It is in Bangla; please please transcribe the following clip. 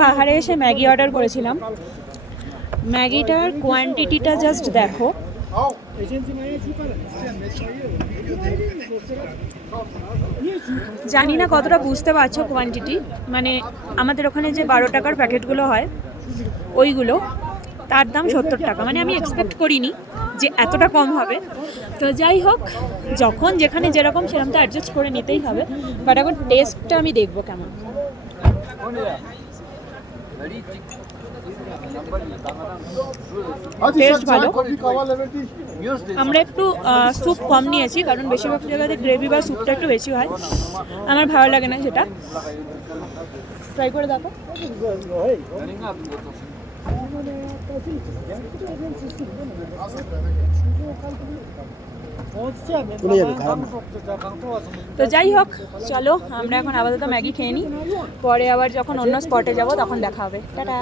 পাহাড়ে এসে ম্যাগি অর্ডার করেছিলাম। ম্যাগিটার কোয়ান্টিটিটা জাস্ট দেখো। জানি না কতটা বুঝতে পারছো কোয়ান্টিটি, মানে আমাদের ওখানে যে 12 টাকার প্যাকেটগুলো হয় ওইগুলো, তার দাম 70 টাকা। মানে আমি এক্সপেক্ট করিনি যে এতটা কম হবে। তো যাই হোক, যখন যেখানে যেরকম সেরকম তো অ্যাডজাস্ট করে নিতেই হবে। বাট এখন টেস্টটা আমি দেখবো কেমন। টেস্ট ভালো। আমরা একটু স্যুপ কম নিয়েছি, কারণ বেশিরভাগ জায়গাতে গ্রেভি বা স্যুপটা একটু বেশি হয়, আমার ভালো লাগে না সেটা। ট্রাই করে দেখো। তো যাই হোক, চলো আমরা এখন আপাতত ম্যাগি খেয়ে নিই, পরে আবার যখন অন্য স্পটে যাব তখন দেখা হবে। টাটা।